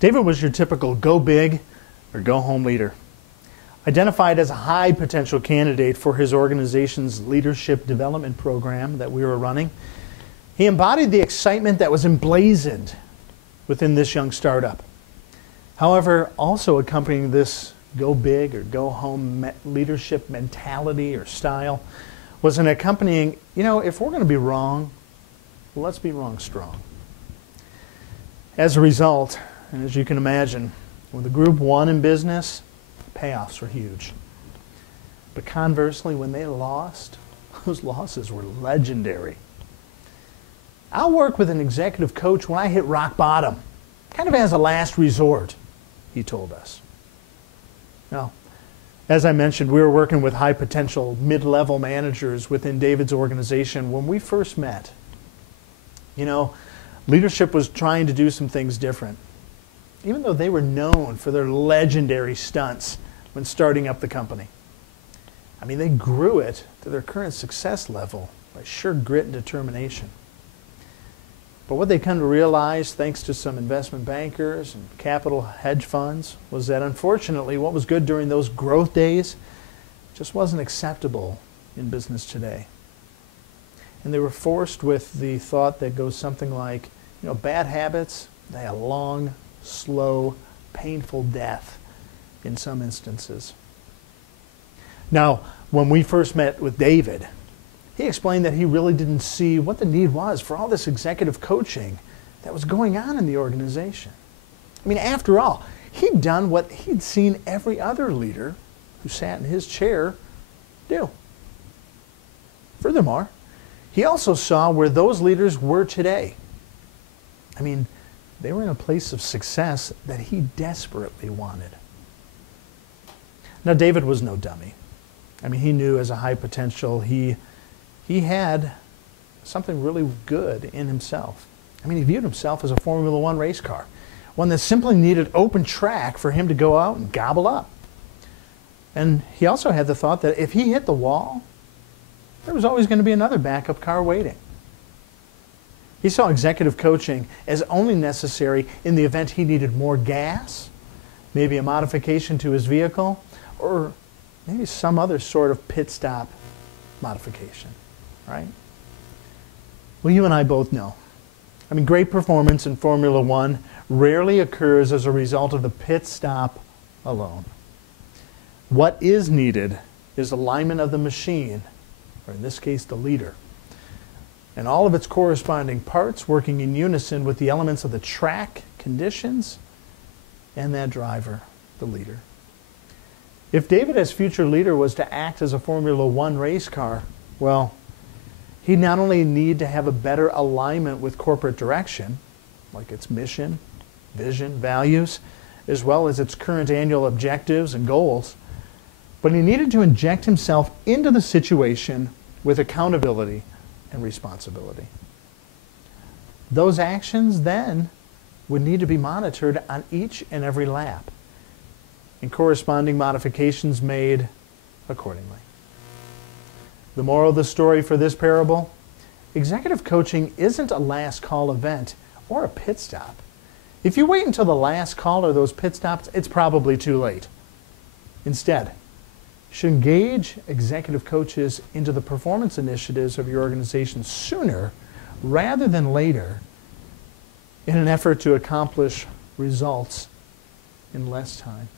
David was your typical go big or go home leader. Identified as a high potential candidate for his organization's leadership development program that we were running, he embodied the excitement that was emblazoned within this young startup. However, also accompanying this go big or go home leadership mentality or style was an accompanying, if we're going to be wrong, let's be wrong strong. As a result, and as you can imagine, when the group won in business, payoffs were huge. But conversely, when they lost, those losses were legendary. I'll work with an executive coach when I hit rock bottom, kind of as a last resort, he told us. Now, as I mentioned, we were working with high potential mid-level managers within David's organization when we first met. Leadership was trying to do some things different. Even though they were known for their legendary stunts when starting up the company. They grew it to their current success level by sheer grit and determination. But what they come to realize, thanks to some investment bankers and capital hedge funds, was that unfortunately what was good during those growth days just wasn't acceptable in business today. And they were forced with the thought that goes something like, bad habits, they have long, slow, painful death in some instances. Now, when we first met with David, he explained that he really didn't see what the need was for all this executive coaching that was going on in the organization. After all, he'd done what he'd seen every other leader who sat in his chair do. Furthermore, he also saw where those leaders were today. They were in a place of success that he desperately wanted. Now, David was no dummy. He knew as a high potential he had something really good in himself. He viewed himself as a Formula One race car, one that simply needed open track for him to go out and gobble up. And he also had the thought that if he hit the wall, there was always going to be another backup car waiting. He saw executive coaching as only necessary in the event he needed more gas, maybe a modification to his vehicle, or maybe some other sort of pit stop modification, right? Well, you and I both know. Great performance in Formula One rarely occurs as a result of the pit stop alone. What is needed is alignment of the machine, or in this case, the leader, and all of its corresponding parts working in unison with the elements of the track conditions and that driver, the leader. If David as future leader was to act as a Formula One race car, well, he'd not only need to have a better alignment with corporate direction, like its mission, vision, values, as well as its current annual objectives and goals, but he needed to inject himself into the situation with accountability and responsibility. Those actions then would need to be monitored on each and every lap, and corresponding modifications made accordingly. The moral of the story for this parable: executive coaching isn't a last call event or a pit stop. If you wait until the last call or those pit stops, it's probably too late. Instead, you should engage executive coaches into the performance initiatives of your organization sooner rather than later in an effort to accomplish results in less time.